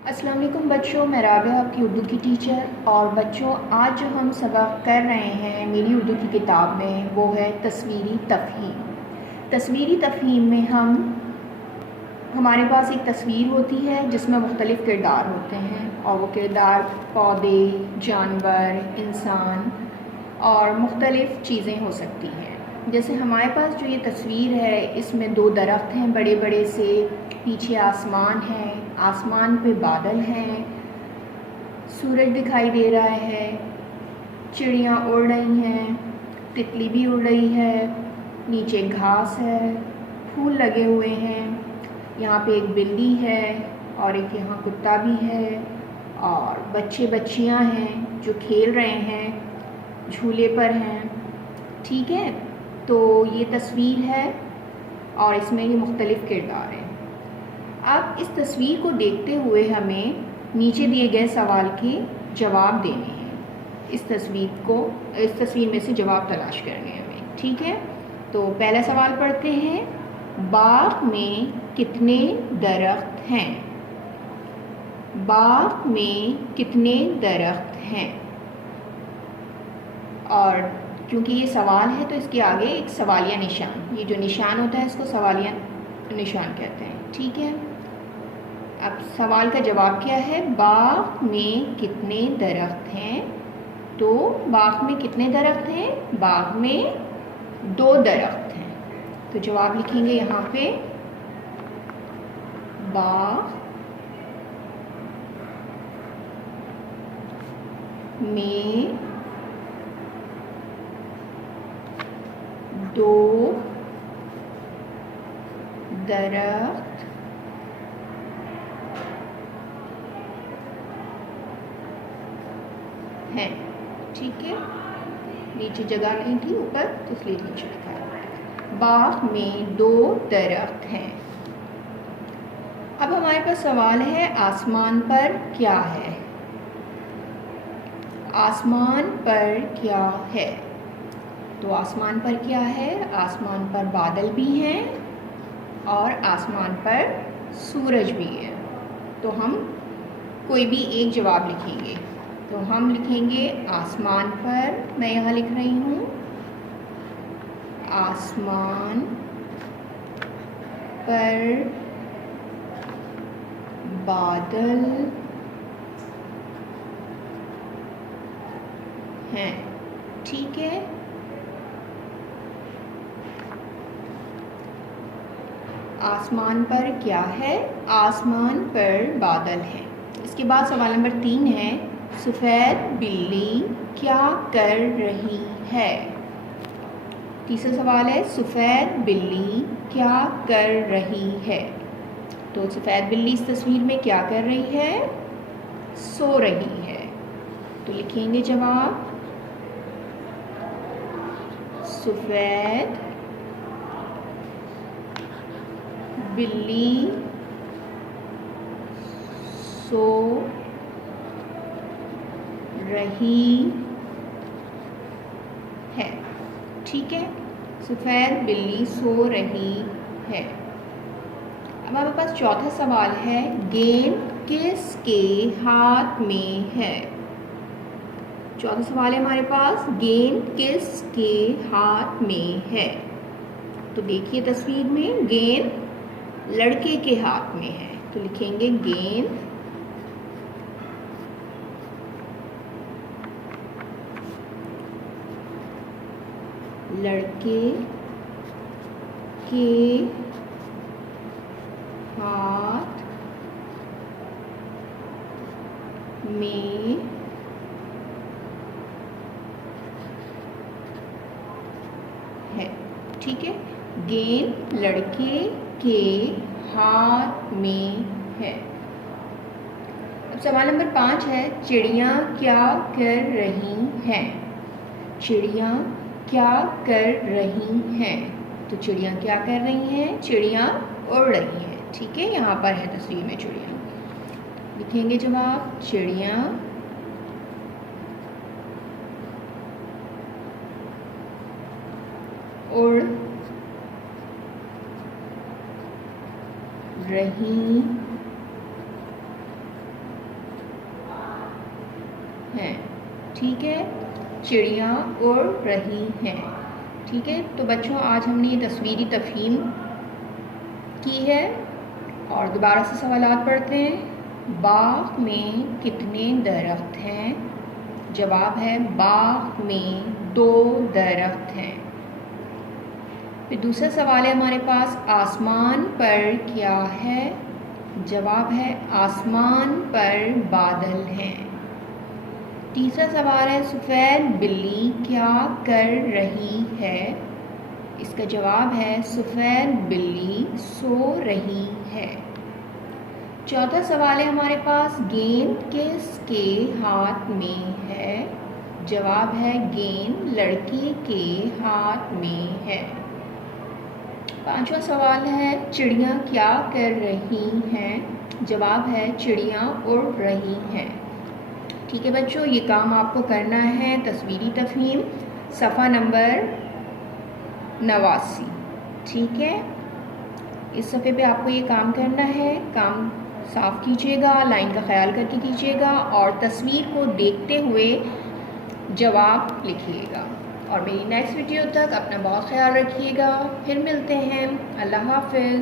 अस्सलाम वालेकुम बच्चों, मैं राबिया आपकी उर्दू की टीचर। और बच्चों, आज जो हम सबक कर रहे हैं मेरी उर्दू की किताब में वो है तस्वीरी तफ़हीम। तस्वीरी तफ़हीम में हमारे पास एक तस्वीर होती है जिसमें मुख्तलिफ़ किरदार होते हैं और वो किरदार पौधे, जानवर, इंसान और मुख्तलिफ़ चीज़ें हो सकती हैं। जैसे हमारे पास जो ये तस्वीर है इसमें दो दरख्त हैं बड़े बड़े से, पीछे आसमान है, आसमान पे बादल हैं, सूरज दिखाई दे रहा है, चिड़ियाँ उड़ रही हैं, तितली भी उड़ रही है, नीचे घास है, फूल लगे हुए हैं, यहाँ पे एक बिल्ली है और एक यहाँ कुत्ता भी है और बच्चे बच्चियाँ हैं जो खेल रहे हैं, झूले पर हैं। ठीक है, तो ये तस्वीर है और इसमें ये मुख्तलिफ़ किरदार हैं। अब इस तस्वीर को देखते हुए हमें नीचे दिए गए सवाल के जवाब देने हैं। इस तस्वीर में से जवाब तलाश करने हैं हमें। ठीक है, तो पहला सवाल पढ़ते हैं। बाग में कितने दरख्त हैं? बाग में कितने दरख्त हैं? और क्योंकि ये सवाल है तो इसके आगे एक सवालिया निशान, ये जो निशान होता है इसको सवालिया निशान कहते हैं। ठीक है, अब सवाल का जवाब क्या है? बाग में कितने दरख्त हैं? तो बाग में कितने दरख्त हैं? बाग में 2 दरख्त हैं। तो जवाब लिखेंगे यहाँ पे, बाग में 2 दरख्त हैं। ठीक है, नीचे जगह नहीं थी ऊपर तो इसलिए नीचे लिखा है। बाग में 2 दरख्त हैं। अब हमारे पास सवाल है, आसमान पर क्या है? आसमान पर क्या है? तो आसमान पर क्या है? आसमान पर बादल भी हैं और आसमान पर सूरज भी है। तो हम कोई भी एक जवाब लिखेंगे। तो हम लिखेंगे आसमान पर, मैं यहाँ लिख रही हूँ, आसमान पर बादल हैं। ठीक है, आसमान पर क्या है? आसमान पर बादल हैं। इसके बाद सवाल नंबर 3 है, सफ़ेद बिल्ली क्या कर रही है? तीसरा सवाल है, सफ़ेद बिल्ली क्या कर रही है? तो सफ़ेद बिल्ली इस तस्वीर में क्या कर रही है? सो रही है। तो लिखेंगे जवाब, सफ़ेद बिल्ली सो रही है। ठीक है, सफ़ेद बिल्ली सो रही है। अब हमारे पास चौथा सवाल है, गेंद किसके हाथ में है? चौथा सवाल है हमारे पास, गेंद किसके हाथ में है? तो देखिए तस्वीर में गेंद लड़के के हाथ में है। तो लिखेंगे गेंद लड़के के हाथ में है। ठीक है, गेंद लड़के के हाथ में है। अब सवाल नंबर 5 है, चिड़ियाँ क्या कर रही हैं? चिड़ियाँ क्या कर रही हैं? तो चिड़ियाँ क्या कर रही हैं? चिड़ियाँ उड़ रही हैं। ठीक है, यहाँ पर है तस्वीर में चिड़ियाँ। लिखेंगे जवाब, चिड़ियाँ उड़ रही हैं। ठीक है, चिड़िया उड़ रही हैं। ठीक है, तो बच्चों आज हमने ये तस्वीरी तफहीम की है और दोबारा से सवालात पढ़ते हैं। बाग में कितने दरख्त हैं? जवाब है बाग में 2 दरख्त हैं। फिर दूसरा सवाल है हमारे पास, आसमान पर क्या है? जवाब है आसमान पर बादल हैं। तीसरा सवाल है, सफ़ेद बिल्ली क्या कर रही है? इसका जवाब है सफ़ेद बिल्ली सो रही है। चौथा सवाल है हमारे पास, गेंद किसके हाथ में है? जवाब है गेंद लड़के के हाथ में है। पांचवा सवाल है, चिड़िया क्या कर रही हैं? जवाब है चिड़िया उड़ रही हैं। ठीक है बच्चों, ये काम आपको करना है तस्वीरी तफहीम सफ़ा नंबर 89। ठीक है, इस सफ़े पे आपको ये काम करना है। काम साफ़ कीजिएगा, लाइन का ख्याल करके कीजिएगा और तस्वीर को देखते हुए जवाब लिखिएगा। और मेरी नेक्स्ट वीडियो तक अपना बहुत ख्याल रखिएगा। फिर मिलते हैं। अल्लाह हाफ़िज़।